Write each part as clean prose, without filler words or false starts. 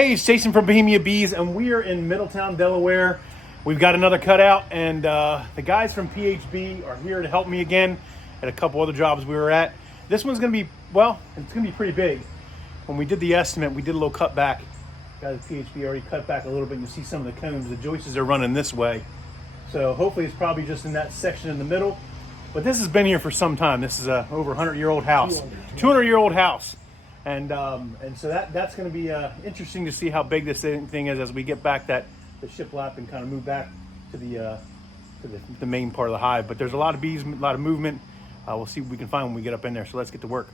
Hey, it's Jason from Bohemia Bees, and we are in Middletown, Delaware. We've got another cutout, and the guys from PHB are here to help me again at a couple other jobs we were at. This one's going to be, well, it's going to be pretty big. When we did the estimate, we did a little cut back. Guys at PHB already cut back a little bit. You see some of the combs. The joists are running this way. So hopefully it's probably just in that section in the middle. But this has been here for some time. This is a over 100-year-old house. 200-year-old house. And so that's going to be interesting to see how big this thing is as we get back the shiplap and kind of move back to the main part of the hive. But there's a lot of bees, a lot of movement. We'll see what we can find when we get up in there. So let's get to work.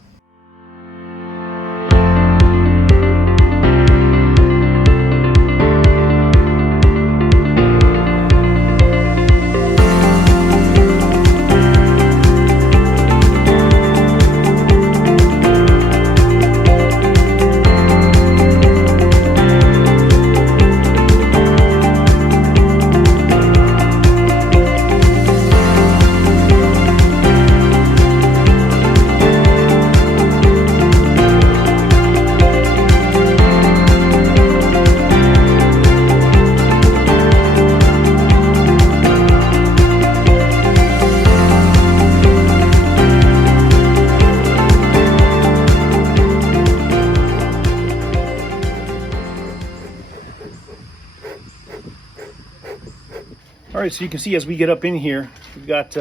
All right, so you can see as we get up in here, we've got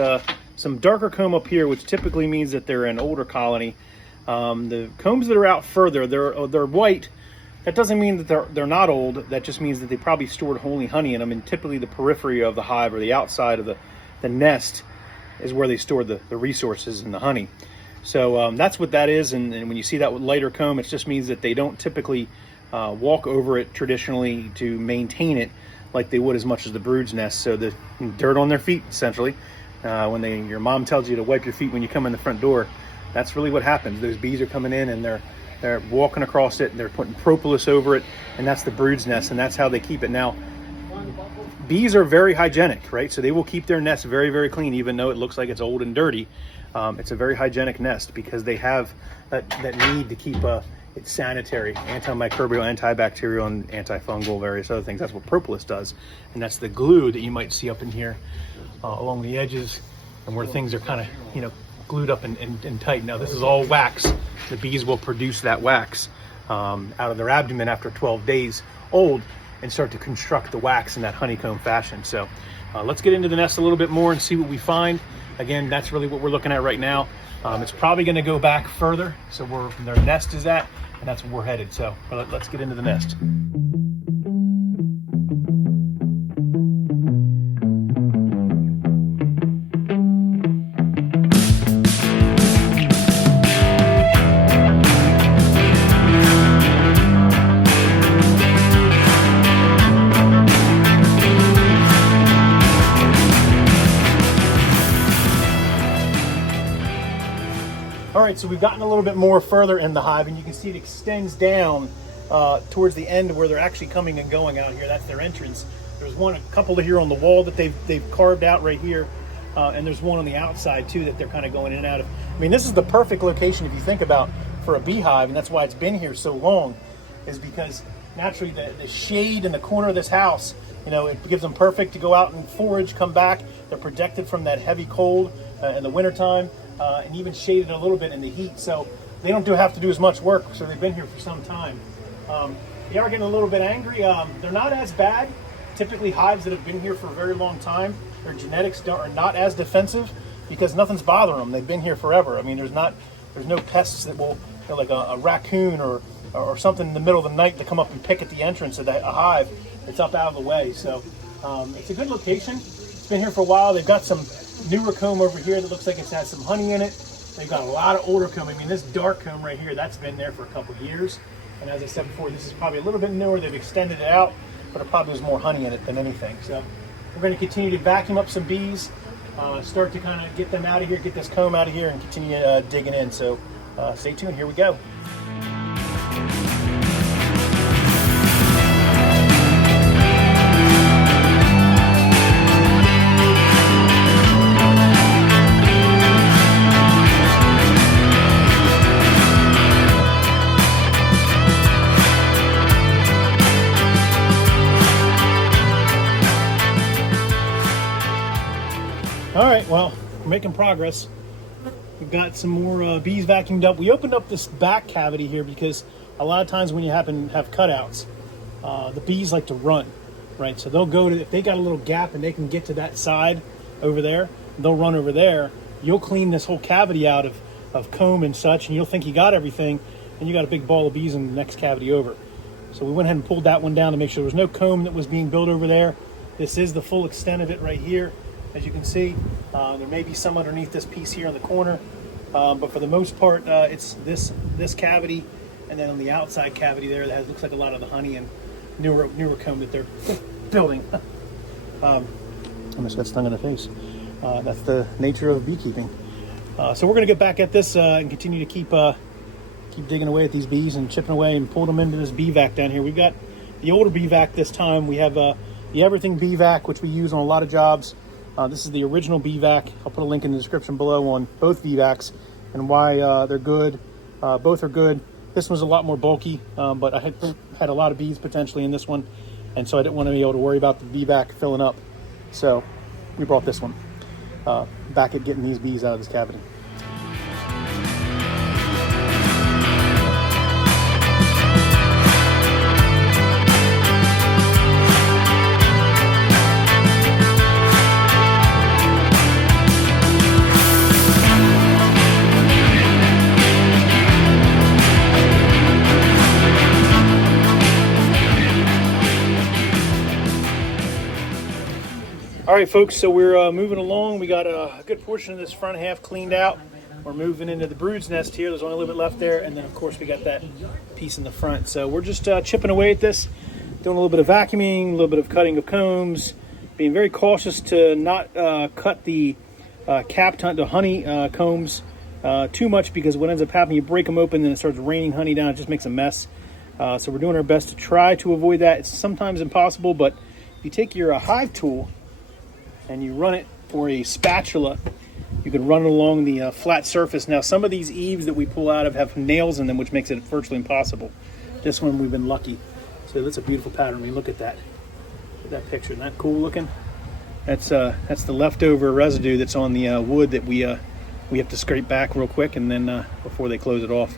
some darker comb up here, which typically means that they're an older colony. The combs that are out further, they're white. That doesn't mean that they're not old. That just means that they probably stored only honey in them. And typically the periphery of the hive or the outside of the nest is where they store the resources and the honey. So that's what that is. And when you see that with lighter comb, it just means that they don't typically walk over it traditionally to maintain it like they would as much as the brood's nest. So the dirt on their feet, essentially. When your mom tells you to wipe your feet when you come in the front door, that's really what happens. Those bees are coming in and they're walking across it and they're putting propolis over it, and that's the brood's nest, and that's how they keep it. Now, bees are very hygienic, right? So they will keep their nest very, very clean, even though it looks like it's old and dirty. It's a very hygienic nest because they have that need to keep it's sanitary, antimicrobial, antibacterial, and antifungal, various other things. That's what propolis does. And that's the glue that you might see up in here along the edges and where things are kind of, glued up and tight. Now, this is all wax. The bees will produce that wax out of their abdomen after 12 days old and start to construct the wax in that honeycomb fashion. So let's get into the nest a little bit more and see what we find. Again, that's really what we're looking at right now. It's probably going to go back further, so where their nest is at, and that's where we're headed. So let's get into the nest. All right, so we've gotten a little bit more further in the hive, and you can see it extends down towards the end where they're actually coming and going out here. That's their entrance. There's a couple here on the wall that they've carved out right here, and there's one on the outside too that they're kind of going in and out of. I mean, this is the perfect location if you think about for a beehive, and that's why it's been here so long, is because naturally the shade in the corner of this house, it gives them perfect to go out and forage, come back. They're protected from that heavy cold in the wintertime. And even shaded a little bit in the heat, so they don't have to do as much work. So they've been here for some time. They are getting a little bit angry. They're not as bad. Typically, hives that have been here for a very long time, their genetics are not as defensive because nothing's bothering them. They've been here forever. I mean, there's no pests that will, like a raccoon or something in the middle of the night to come up and pick at the entrance of a hive. It's up out of the way. So it's a good location. It's been here for a while. They've got some newer comb over here that looks like it's had some honey in it. They've got a lot of older comb. I mean, this dark comb right here, that's been there for a couple of years. And as I said before, this is probably a little bit newer. They've extended it out, but it probably has more honey in it than anything. So we're going to continue to vacuum up some bees, start to kind of get them out of here, get this comb out of here, and continue digging in. So stay tuned. Here we go. we're making progress. We've got some more bees vacuumed up. We opened up this back cavity here because a lot of times when you happen to have cutouts, the bees like to run, right? So they'll go to, if they got a little gap and they can get to that side over there, they'll run over there. You'll clean this whole cavity out of comb and such, and you'll think you got everything, and you got a big ball of bees in the next cavity over. So we went ahead and pulled that one down to make sure there was no comb that was being built over there. This is the full extent of it right here. As you can see, there may be some underneath this piece here in the corner, but for the most part, it's this cavity, and then on the outside cavity there that looks like a lot of the honey and newer comb that they're building. I almost got stung in the face. That's the nature of beekeeping. So we're going to get back at this and continue to keep digging away at these bees and chipping away and pulling them into this bee vac down here. We've got the older bee vac this time. We have the Everything bee vac, which we use on a lot of jobs. This is the original bee vac. I'll put a link in the description below on both bee vacs and why they're good. Both are good. This one's a lot more bulky, but I had a lot of bees potentially in this one, and so I didn't want to be able to worry about the bee vac filling up. So we brought this one back at getting these bees out of this cavity. All right, folks, so we're moving along. We got a good portion of this front half cleaned out. We're moving into the brood's nest here. There's only a little bit left there, and then, of course, we got that piece in the front. So we're just chipping away at this, doing a little bit of vacuuming, a little bit of cutting of combs, being very cautious to not cut the the honey combs too much, because what ends up happening, you break them open and it starts raining honey down. It just makes a mess. So we're doing our best to try to avoid that. It's sometimes impossible, but if you take your Hive tool and you run it, or a spatula, you can run it along the flat surface. Now, some of these eaves that we pull out of have nails in them, which makes it virtually impossible. This one, we've been lucky. So that's a beautiful pattern. I mean, look at that. Look at that picture. Isn't that cool looking? That's the leftover residue that's on the wood that we have to scrape back real quick, and then before they close it off.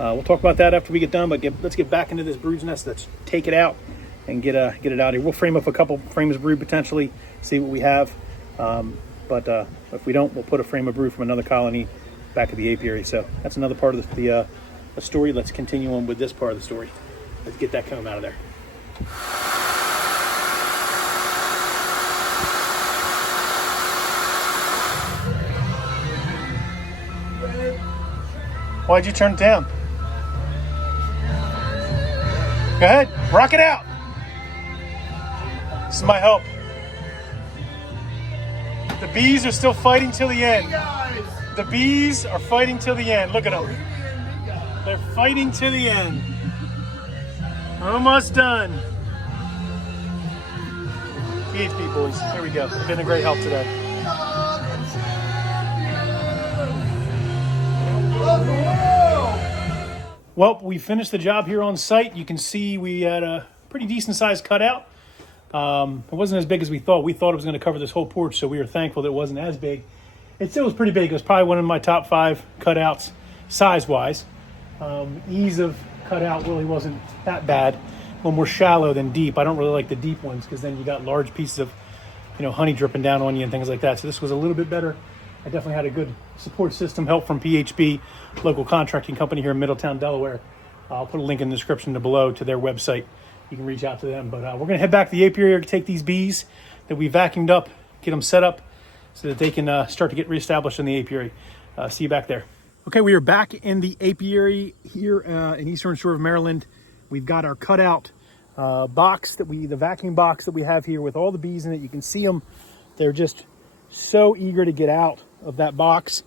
We'll talk about that after we get done, but let's get back into this brood's nest. Let's take it out and get it out of here. We'll frame up a couple frames of brood potentially, see what we have. But if we don't, we'll put a frame of brood from another colony back at the apiary. So that's another part of the story. Let's continue on with this part of the story. Let's get that comb out of there. Why'd you turn it down? Go ahead, rock it out. This is my help. The bees are still fighting till the end. The bees are fighting till the end. Look at them. They're fighting till the end. Almost done. PHP boys, here we go. They've been a great help today. Well, we finished the job here on site. You can see we had a pretty decent sized cutout. It wasn't as big as we thought. We thought it was going to cover this whole porch, so we were thankful that it wasn't as big. It still was pretty big. It was probably one of my top 5 cutouts size-wise. Ease of cutout really wasn't that bad. A little more shallow than deep. I don't really like the deep ones because then you got large pieces of, honey dripping down on you and things like that. So this was a little bit better. I definitely had a good support system, help from PHB, local contracting company here in Middletown, Delaware. I'll put a link in the description below to their website. You can reach out to them. But we're going to head back to the apiary to take these bees that we vacuumed up, get them set up so that they can start to get reestablished in the apiary. See you back there. Okay, we are back in the apiary here in Eastern Shore of Maryland. We've got our cutout box, the vacuum box that we have here with all the bees in it. You can see them. They're just so eager to get out of that box.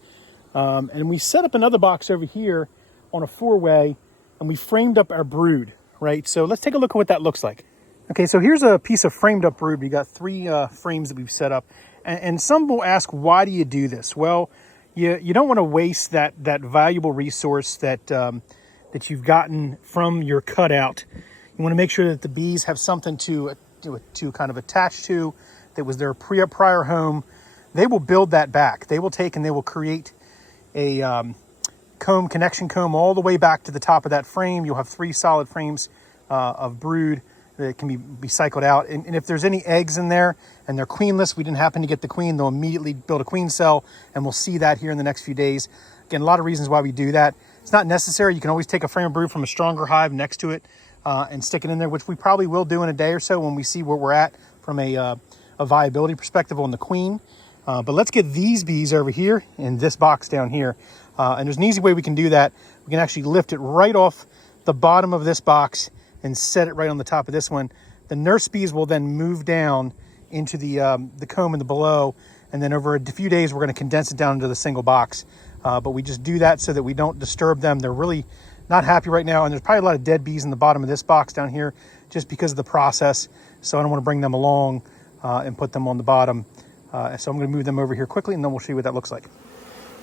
And we set up another box over here on a 4-way, and we framed up our brood, right? So let's take a look at what that looks like. Okay, so here's a piece of framed up brood. We got 3 frames that we've set up. And some will ask, why do you do this? Well, you don't want to waste that valuable resource that you've gotten from your cutout. You want to make sure that the bees have something to kind of attach to that was their prior home, they will build that back. They will take and they will create a comb, connection comb, all the way back to the top of that frame. You'll have 3 solid frames of brood that can be cycled out. And if there's any eggs in there and they're queenless, we didn't happen to get the queen, they'll immediately build a queen cell, and we'll see that here in the next few days. Again, a lot of reasons why we do that. It's not necessary. You can always take a frame of brood from a stronger hive next to it and stick it in there, which we probably will do in a day or so when we see where we're at from a viability perspective on the queen. But let's get these bees over here in this box down here. And there's an easy way we can do that. We can actually lift it right off the bottom of this box and set it right on the top of this one. The nurse bees will then move down into the comb in the below, and then over a few days we're going to condense it down into the single box. But we just do that so that we don't disturb them. They're really not happy right now, and there's probably a lot of dead bees in the bottom of this box down here just because of the process. So I don't want to bring them along and put them on the bottom. So I'm going to move them over here quickly, and then we'll see what that looks like.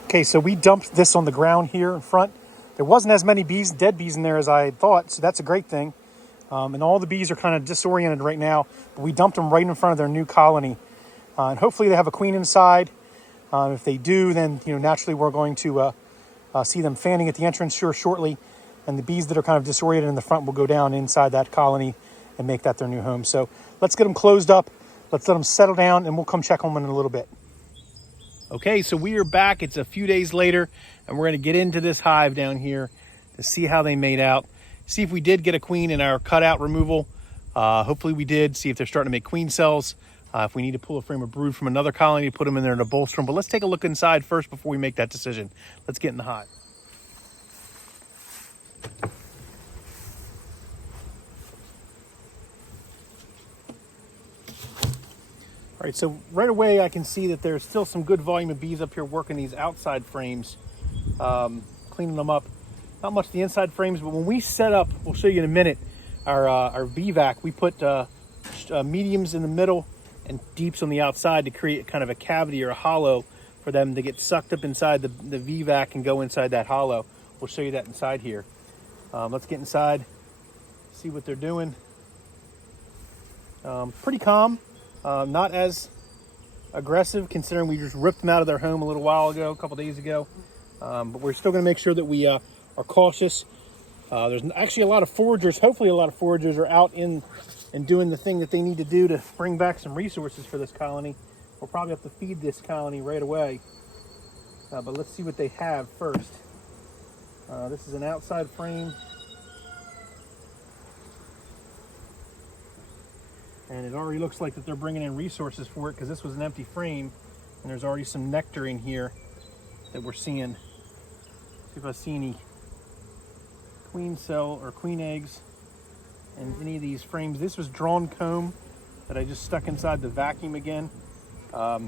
Okay, so we dumped this on the ground here in front. There wasn't as many bees, dead bees in there as I thought, so that's a great thing. And all the bees are kind of disoriented right now, but we dumped them right in front of their new colony. And hopefully they have a queen inside. If they do, then naturally we're going to see them fanning at the entrance shortly. And the bees that are kind of disoriented in the front will go down inside that colony and make that their new home. So let's get them closed up. Let's let them settle down, and we'll come check on them in a little bit. Okay, so we are back. It's a few days later, and we're going to get into this hive down here to see how they made out. See if we did get a queen in our cutout removal. Hopefully we did. See if they're starting to make queen cells. If we need to pull a frame of brood from another colony to put them in there to bolster them. But let's take a look inside first before we make that decision. Let's get in the hive. All right, so right away I can see that there's still some good volume of bees up here working these outside frames, cleaning them up. Not much the inside frames, but when we set up, we'll show you in a minute, our bee vac, we put mediums in the middle and deeps on the outside to create kind of a cavity or a hollow for them to get sucked up inside the VVAC and go inside that hollow. We'll show you that inside here. Let's get inside, see what they're doing. Pretty calm, not as aggressive considering we just ripped them out of their home a couple days ago. But we're still going to make sure that we are cautious. There's actually a lot of foragers. Hopefully a lot of foragers are out and doing the thing that they need to do to bring back some resources for this colony. We'll probably have to feed this colony right away. But let's see what they have first. This is an outside frame. And it already looks like that they're bringing in resources for it because this was an empty frame. And there's already some nectar in here that we're seeing. See if I see any queen cell or queen eggs in any of these frames. This was drawn comb that I just stuck inside the vacuum again. I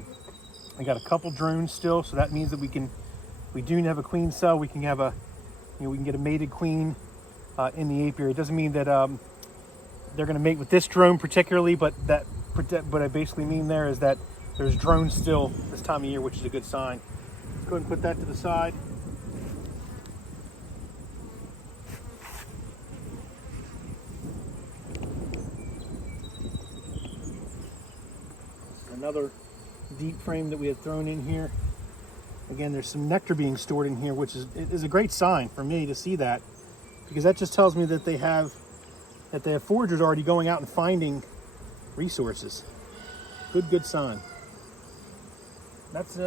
got a couple drones still, so that means that we do have a queen cell. We can have we can get a mated queen in the apiary. It doesn't mean that they're going to mate with this drone particularly, but what I basically mean there is that there's drones still this time of year, which is a good sign. Let's go ahead and put that to the side. Another deep frame that we have thrown in here. Again, there's some nectar being stored in here, which is a great sign for me to see that, because that just tells me that they have foragers already going out and finding resources. Good sign. That's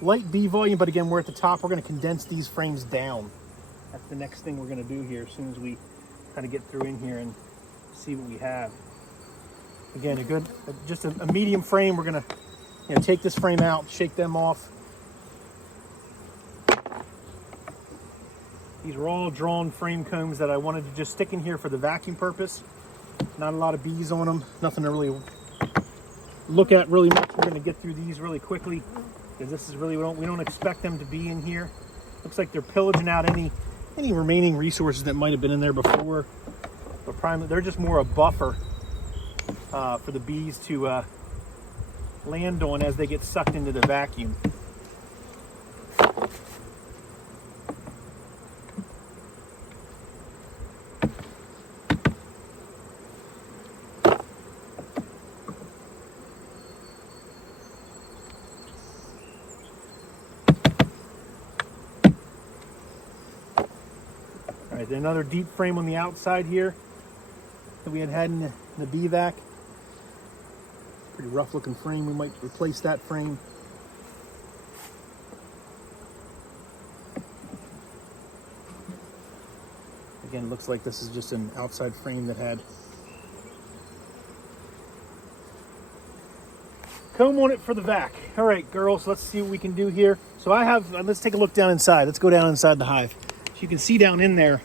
light bee volume, but again, we're at the top. We're going to condense these frames down. That's the next thing we're going to do here as soon as we kind of get through in here and see what we have. Again, just a medium frame. We're gonna take this frame out, shake them off. These are all drawn frame combs that I wanted to just stick in here for the vacuum purpose. Not a lot of bees on them. Nothing to really look at really much. We're gonna get through these really quickly because this is really, we don't expect them to be in here. Looks like they're pillaging out any remaining resources that might have been in there before. But primarily, they're just more a buffer for the bees to land on as they get sucked into the vacuum. right, another deep frame on the outside here that we had in the bee vac. Pretty rough looking frame. We might replace that frame. Again, it looks like this is just an outside frame that had comb on it for the vac. All right, girls, let's see what we can do here. So let's take a look down inside. Let's go down inside the hive. So you can see down in there,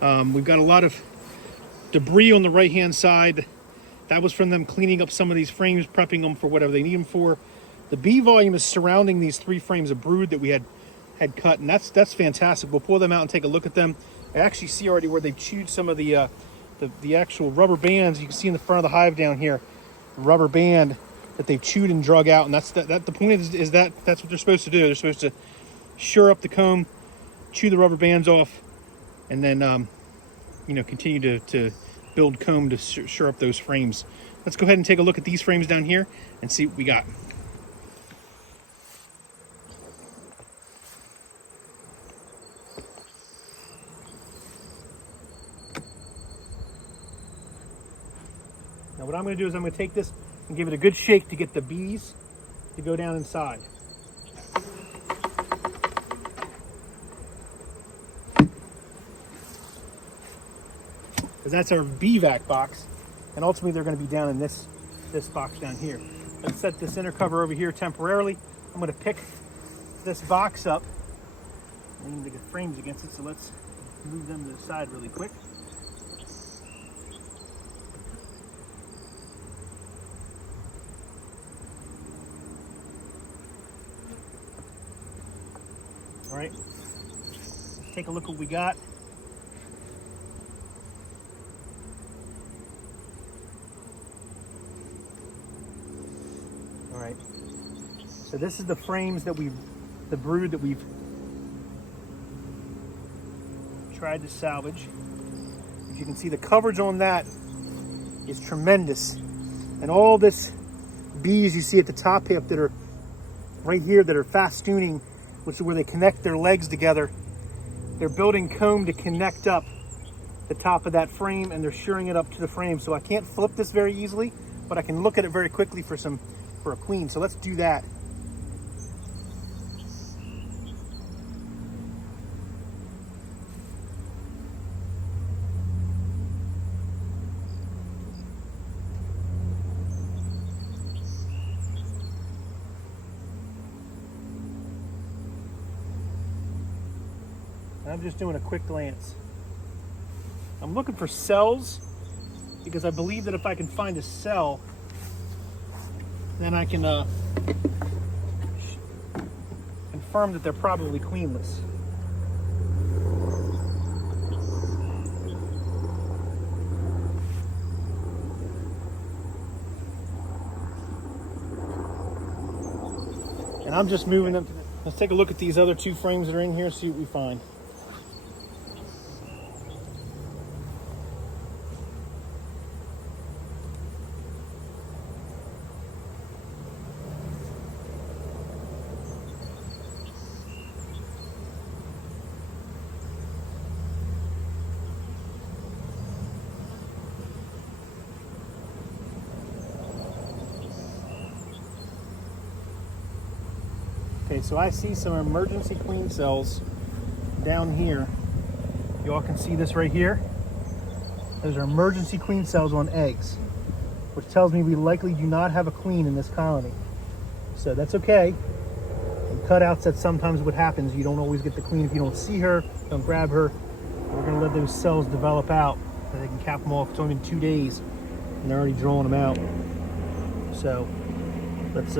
we've got a lot of debris on the right-hand side. That was from them cleaning up some of these frames, prepping them for whatever they need them for. The bee volume is surrounding these 3 frames of brood that we had cut, and that's fantastic. We'll pull them out and take a look at them. I actually see already where they've chewed some of the actual rubber bands. You can see in the front of the hive down here, the rubber band that they've chewed and drug out, and the point is that that's what they're supposed to do. They're supposed to shore up the comb, chew the rubber bands off, and then continue to build comb to shore up those frames. Let's go ahead and take a look at these frames down here and see what we got. Now what I'm going to do is I'm going to take this and give it a good shake to get the bees to go down inside. Because that's our bee vac box, and ultimately they're going to be down in this box down here. Let's set this inner cover over here temporarily. I'm going to pick this box up. I need to get frames against it, so let's move them to the side really quick. All right, let's take a look what we got. All right, so this is the frames that the brood that we've tried to salvage. As you can see, the coverage on that is tremendous. And all this bees you see at the top here that are right here that are fastooning, which is where they connect their legs together. They're building comb to connect up the top of that frame, and they're shoring it up to the frame. So I can't flip this very easily, but I can look at it very quickly for a queen. So let's do that. I'm just doing a quick glance. I'm looking for cells because I believe that if I can find a cell, then I can confirm that they're probably queenless. And I'm just moving them. Let's take a look at these other 2 frames that are in here, see what we find. Okay, so I see some emergency queen cells down here. You all can see this right here. Those are emergency queen cells on eggs, which tells me we likely do not have a queen in this colony. So that's okay. In cutouts, that's sometimes what happens. You don't always get the queen if you don't see her, don't grab her. We're gonna let those cells develop out so they can cap them off. It's only been 2 days and they're already drawing them out. So let's,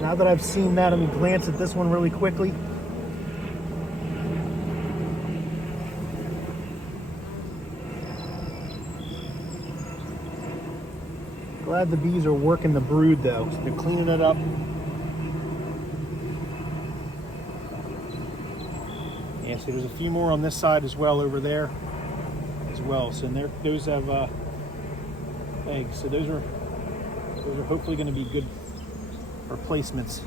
now that I've seen that, I'm gonna glance at this one really quickly. Glad the bees are working the brood though. So they're cleaning it up. Yeah, so there's a few more on this side as well over there as well. So those have eggs. So those are hopefully going to be good replacements.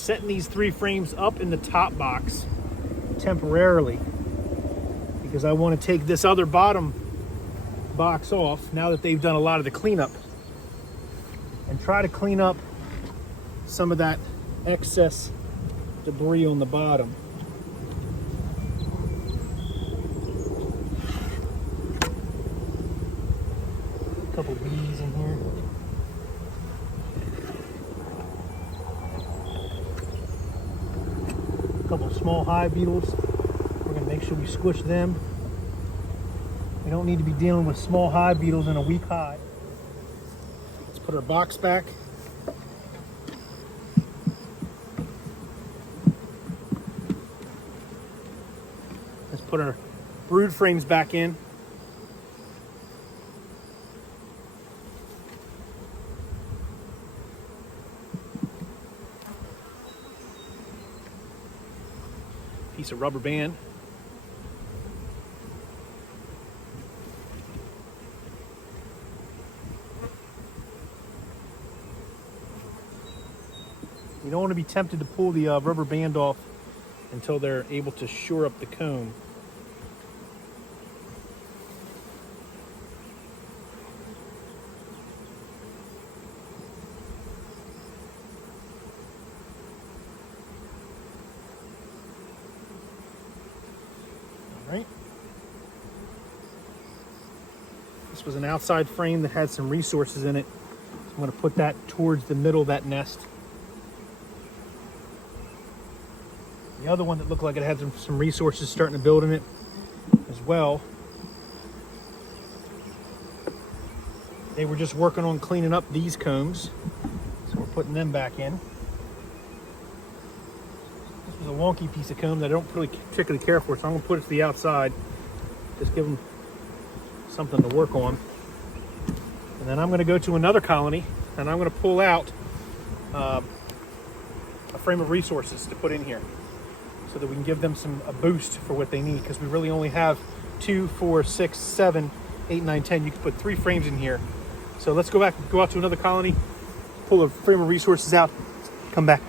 setting these 3 frames up in the top box temporarily because I want to take this other bottom box off now that they've done a lot of the cleanup and try to clean up some of that excess debris on the bottom. A couple bees in here. A couple small hive beetles. We're going to make sure we squish them. We don't need to be dealing with small hive beetles in a weak hive. Let's put our box back. Let's put our brood frames back in. Piece of rubber band. You don't want to be tempted to pull the rubber band off until they're able to shore up the comb. All right. This was an outside frame that had some resources in it. So I'm going to put that towards the middle of that nest. The other one that looked like it had some resources starting to build in it as well. They were just working on cleaning up these combs, so we're putting them back in. This was a wonky piece of comb that I don't really particularly care for, so I'm going to put it to the outside. Just give them something to work on. And then I'm going to go to another colony, and I'm going to pull out a frame of resources to put in here, so that we can give them a boost for what they need, because we really only have 2, 4, 6, 7, 8, 9, 10. You can put 3 frames in here. So let's go out to another colony, pull a frame of resources out, come back.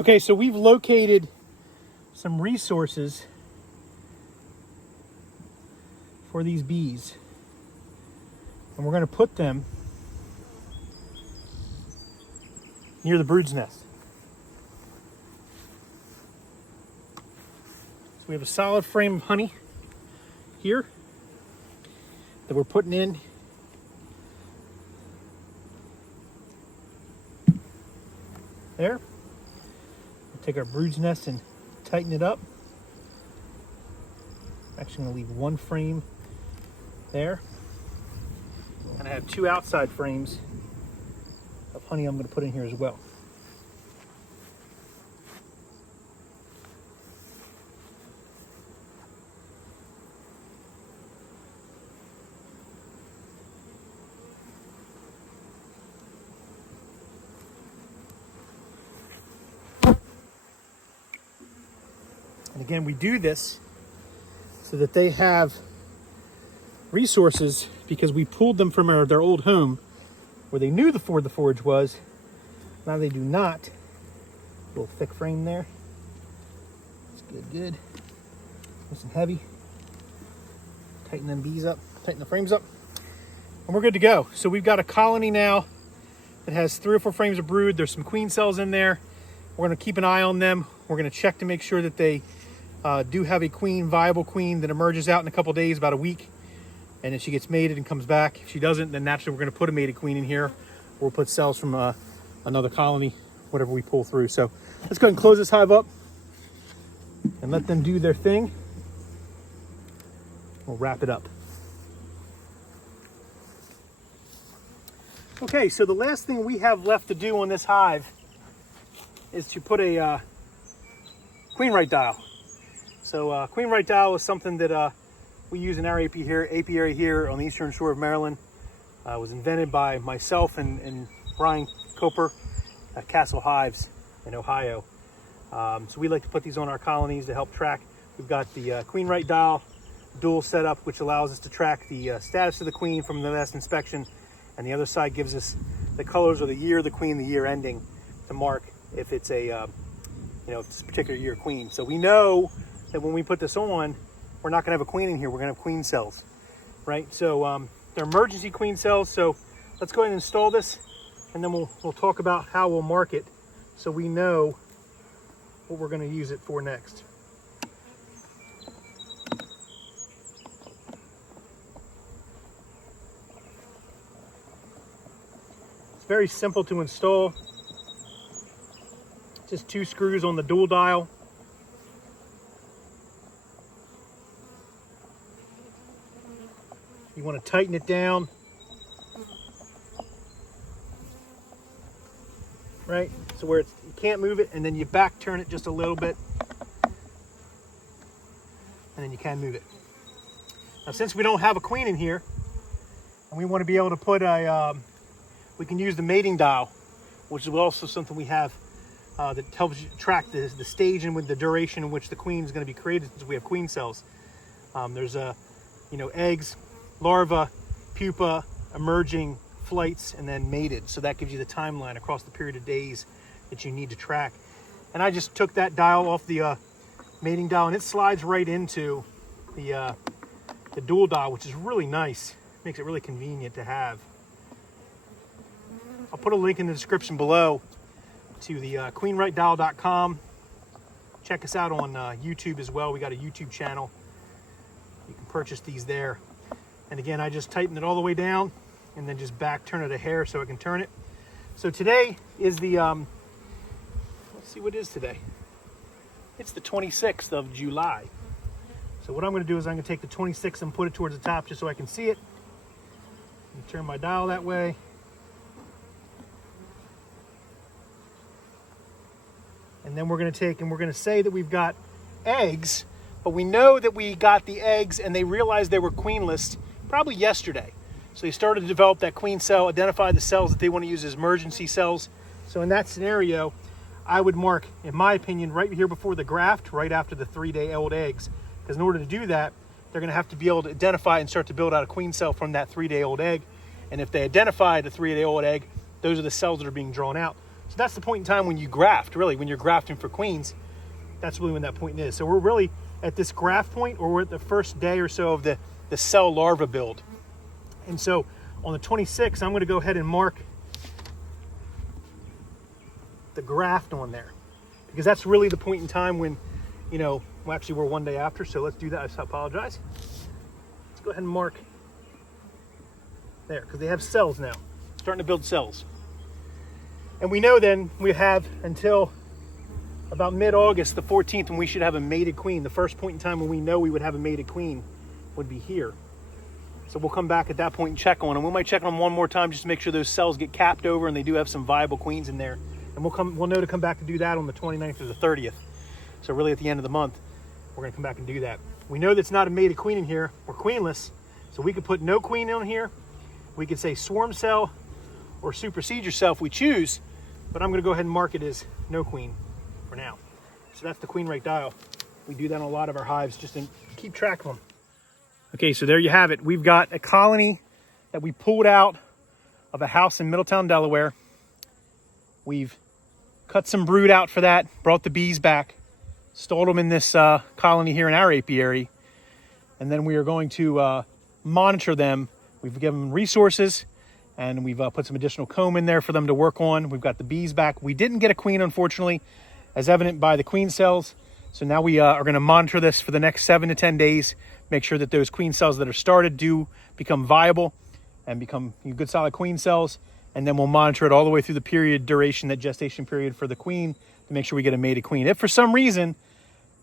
Okay, so we've located some resources for these bees, and we're going to put them near the brood's nest. We have a solid frame of honey here that we're putting in. There. We'll take our brood's nest and tighten it up. I'm actually going to leave 1 frame there. And I have 2 outside frames of honey I'm going to put in here as well. And again, we do this so that they have resources, because we pulled them from their old home where they knew the forge was. Now they do not. A little thick frame there. It's good. Nice and heavy. Tighten them bees up, tighten the frames up, and we're good to go. So we've got a colony now that has 3 or 4 frames of brood. There's some queen cells in there. We're going to keep an eye on them. We're going to check to make sure that they do have a viable queen that emerges out in a couple days, about a week, and then she gets mated and comes back. If she doesn't, then naturally we're going to put a mated queen in here, or we'll put cells from another colony, whatever we pull through. So let's go ahead and close this hive up and let them do their thing. We'll wrap it up. Okay, so the last thing we have left to do on this hive is to put a QueenRightDial. So QueenRightDial is something that we use in our apiary here on the eastern shore of Maryland. It was invented by myself and Brian Coper at Castle Hives in Ohio. So we like to put these on our colonies to help track. We've got the QueenRightDial dual setup, which allows us to track the status of the queen from the last inspection, and the other side gives us the colors are the year of the queen, the year ending, to mark if it's a, if it's a particular year queen. So we know that when we put this on, we're not gonna have a queen in here, we're gonna have queen cells, right? So they're emergency queen cells. So let's go ahead and install this, and then we'll talk about how we'll mark it so we know what we're gonna use it for next. Very simple to install. Just 2 screws on the dual dial. You want to tighten it down, right? So where you can't move it, and then you back turn it just a little bit, and then you can move it. Now, since we don't have a queen in here, and we want to be able to put we can use the mating dial, which is also something we have that helps you track the stage and with the duration in which the queen is going to be created, since we have queen cells. There's eggs, larva, pupa, emerging, flights, and then mated. So that gives you the timeline across the period of days that you need to track. And I just took that dial off the mating dial, and it slides right into the dual dial, which is really nice. Makes it really convenient to have. I'll put a link in the description below to the QueenRightDial.com. Check us out on YouTube as well. We got a YouTube channel. You can purchase these there. And again, I just tighten it all the way down and then just back turn it a hair so I can turn it. So today is the, let's see what it is today. It's the 26th of July. So what I'm going to do is I'm going to take the 26th and put it towards the top just so I can see it. And turn my dial that way. And then we're going to take and we're going to say that we've got eggs, but we know that we got the eggs and they realized they were queenless probably yesterday. So they started to develop that queen cell, identify the cells that they want to use as emergency cells. So in that scenario, I would mark, in my opinion, right here before the graft, right after the 3-day-old eggs. Because in order to do that, they're going to have to be able to identify and start to build out a queen cell from that 3-day-old egg. And if they identify the 3-day-old egg, those are the cells that are being drawn out. So that's the point in time when you graft, really, when you're grafting for queens. That's really when that point is. So we're really at this graft point, or we're at the first day or so of the cell larva build. And so on the 26th, I'm going to go ahead and mark the graft on there, because that's really the point in time when, well, actually we're 1 day after, so let's do that. I apologize. Let's go ahead and mark there, because they have cells now, starting to build cells. And we know then we have until about mid-August, the 14th, when we should have a mated queen. The first point in time when we know we would have a mated queen would be here. So we'll come back at that point and check on them. We might check on them one more time just to make sure those cells get capped over and they do have some viable queens in there. And we'll know to come back to do that on the 29th or the 30th. So really at the end of the month, we're going to come back and do that. We know that's not a mated queen in here. We're queenless. So we could put no queen in here. We could say swarm cell or supersede yourself, we choose, but I'm going to go ahead and mark it as no queen for now. So that's the QueenRightDial. We do that on a lot of our hives just to keep track of them. Okay, so there you have it. We've got a colony that we pulled out of a house in Middletown, Delaware. We've cut some brood out for that, brought the bees back, installed them in this colony here in our apiary, and then we are going to monitor them. We've given them resources, and we've put some additional comb in there for them to work on. We've got the bees back. We didn't get a queen, unfortunately, as evident by the queen cells. So now we are going to monitor this for the next 7 to 10 days, make sure that those queen cells that are started do become viable and become good solid queen cells. And then we'll monitor it all the way through the period duration, that gestation period for the queen, to make sure we get a mated queen. If for some reason,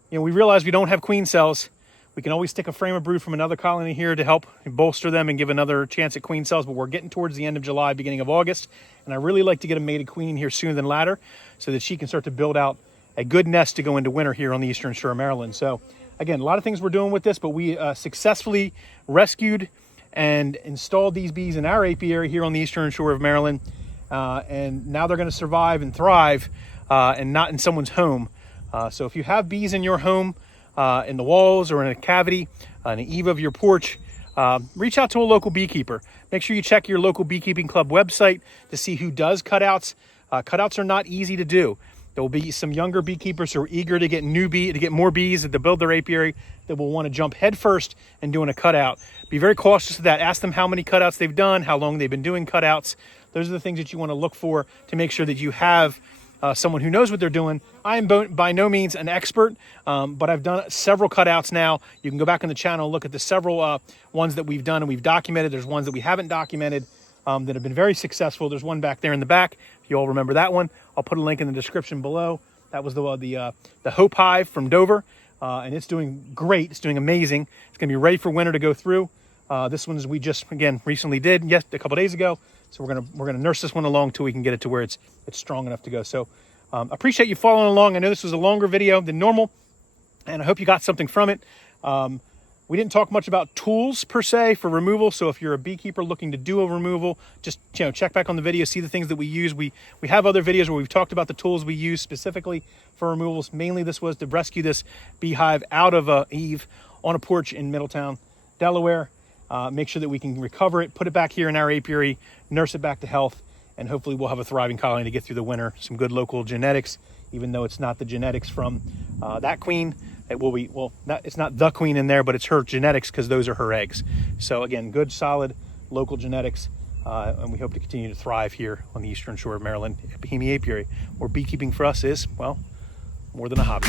we realize we don't have queen cells, we can always stick a frame of brood from another colony here to help bolster them and give another chance at queen cells. But we're getting towards the end of July, beginning of August. And I really like to get a mated queen in here sooner than later so that she can start to build out a good nest to go into winter here on the Eastern Shore of Maryland. So again, a lot of things we're doing with this, but we successfully rescued and installed these bees in our apiary here on the Eastern Shore of Maryland. And now they're going to survive and thrive and not in someone's home. So if you have bees in your home, in the walls or in a cavity, on the eave of your porch, reach out to a local beekeeper. Make sure you check your local beekeeping club website to see who does cutouts. Cutouts are not easy to do. There will be some younger beekeepers who are eager to get more bees to build their apiary that will want to jump headfirst and doing a cutout. Be very cautious of that. Ask them how many cutouts they've done, how long they've been doing cutouts. Those are the things that you want to look for to make sure that you have someone who knows what they're doing. I am by no means an expert, but I've done several cutouts now. You can go back on the channel and look at the several ones that we've done and we've documented. There's ones that we haven't documented that have been very successful. There's one back there in the back. If you all remember that one, I'll put a link in the description below. That was the Hope Hive from Dover, and it's doing great. It's doing amazing. It's going to be ready for winter to go through. This one is we just recently did a couple days ago. So we're gonna nurse this one along till we can get it to where it's strong enough to go. So appreciate you following along. I know this was a longer video than normal, and I hope you got something from it. We didn't talk much about tools per se for removal. So if you're a beekeeper looking to do a removal, just check back on the video, see the things that we use. We have other videos where we've talked about the tools we use specifically for removals. Mainly this was to rescue this beehive out of a Hive on a porch in Middletown, Delaware. Make sure that we can recover it, put it back here in our apiary, nurse it back to health, and hopefully we'll have a thriving colony to get through the winter. Some good local genetics, even though it's not the genetics from that queen. It's not the queen in there, but it's her genetics because those are her eggs. So again, good, solid local genetics, and we hope to continue to thrive here on the eastern shore of Maryland at Bohemia Apiary, where beekeeping for us is, well, more than a hobby.